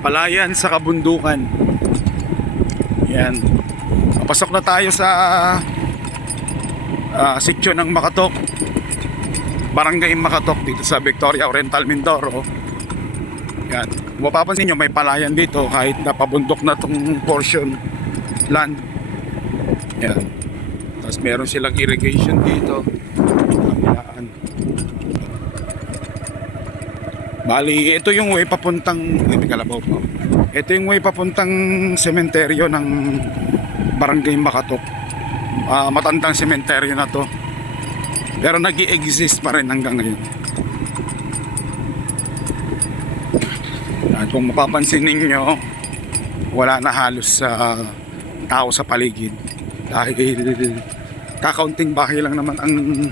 Palayan sa kabundukan. Yan. Papasok na tayo sa uh, section ng Makatok. Barangay Makatok dito sa Victoria Oriental Mindoro. Yan. Mapapansin nyo, may palayan dito kahit napabundok na tong portion land. Yan. Tapos meron silang irrigation dito. Bali, ito yung way papuntang, hindi kalabaw po. Ito yung way papuntang sementeryo ng Barangay Makatok. Ah, matandang sementeryo na to. Pero nag exist pa rin hanggang ngayon. At kung mapapansin ninyo, wala na halos sa tao sa paligid. Dahil kakaunting bahay lang naman ang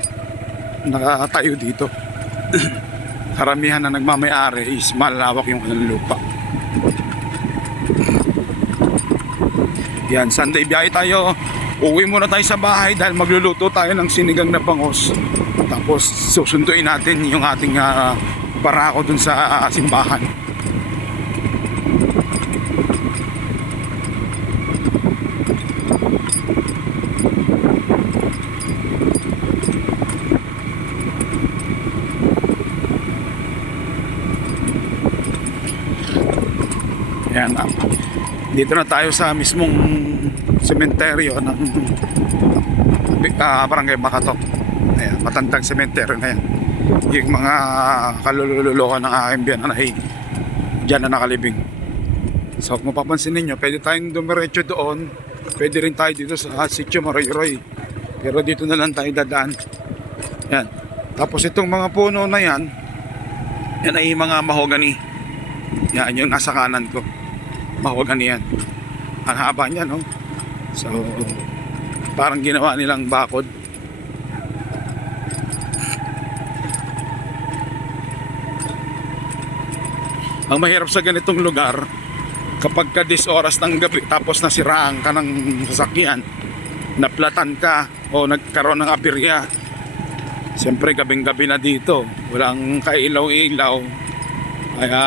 nakatayo dito. Karamihan na nagmamayari is malawak yung kanilang lupa. Yan, Sunday biyahe tayo. Uwi muna tayo sa bahay dahil magluluto tayo ng sinigang na bangos. Tapos susunduin natin yung ating uh, barako dun sa ah, simbahan. Yan. ah. Dito na tayo sa mismong sementeryo ng uh, Barangay Bakatok. Ayan, matandang sementeryo na yan. Yung mga kalululuhan ng aking biyananay dyan na nakalibing. So kung mapapansin ninyo, pwede tayong dumiretso doon. Pwede rin tayo dito sa Sitio Maroy-Roy. Pero dito na lang tayo dadaan. Yan. Tapos itong mga puno na yan, yan ay mga mahogany. Yan yung nasa kanan ko. Mahogany yan. Ang haba niya, no? So, parang ginawa nilang bakod. Ang mahirap sa ganitong lugar, kapag ka 10 oras ng gabi tapos nasiraan ka ng sasakyan, naplatan ka o nagkaroon ng aberya, siyempre gabing gabi na dito, walang kailaw-ilaw, kaya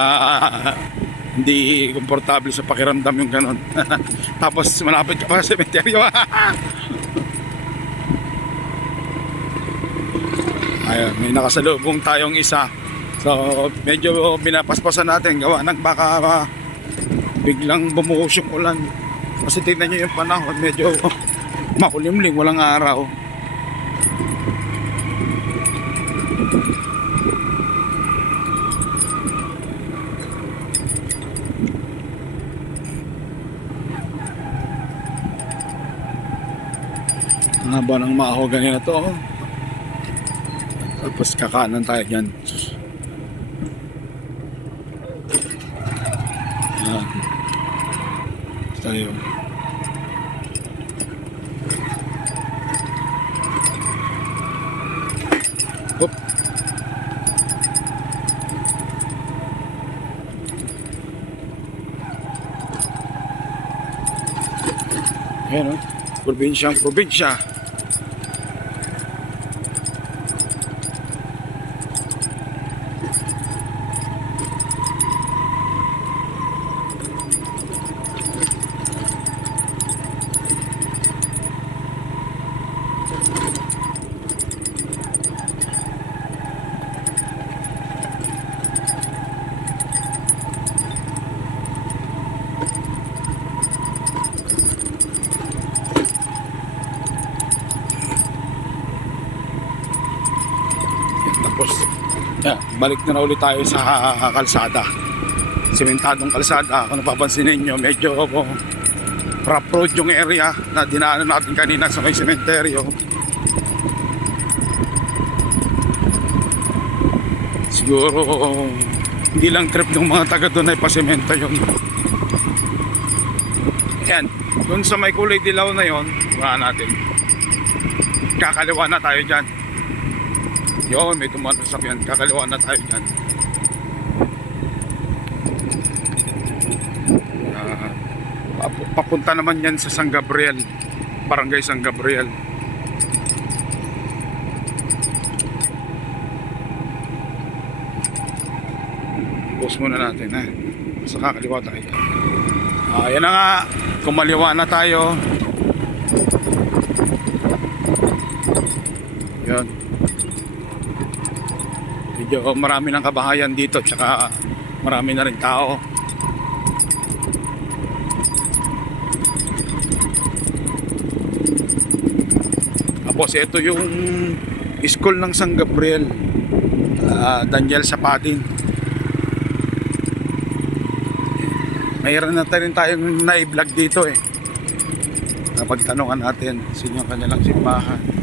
hindi komportable sa pakiramdam yung ganon. Tapos malapit ka pa sa sementeryo. Ayun, may nakasalubong tayong isa. So, medyo binapaspasan natin gawa ng baka biglang bumuhos yung ulan. Kasi tingnan nyo yung panahon, medyo makulimlim, walang araw. Ang haba ng mahogany na to. oh. Tapos kakanan tayo dyan. Yan. Tayo. Hop. Ayan o. Probinsyang probinsya. Tapos, yeah, balik na na ulit tayo sa kalsada. Sementadong kalsada. Kung napapansin ninyo, medyo rough road yung area na dinaanan natin kanina sa may sementeryo. Siguro, hindi lang trip ng mga taga doon ay pasemento yun. Yan, doon sa may kulay dilaw na yon, wala natin. Kakaliwa na tayo dyan. Yun, may tumatas sakyan. Kakaliwa na tayo dyan. Pap- papunta naman yan sa San Gabriel. Barangay San Gabriel. Pause muna natin ha. sa kakaliwa tayo. Ah, yan na nga, kumaliwa na tayo. Yan. Medyo marami ng kabahayan dito, tsaka marami na rin tao. Tapos ito yung school ng San Gabriel. Ah, Daniel Sapadin. Mayroon na rin tayong na-vlog dito eh. Napagtanungan natin sa inyong kanilang simbahan.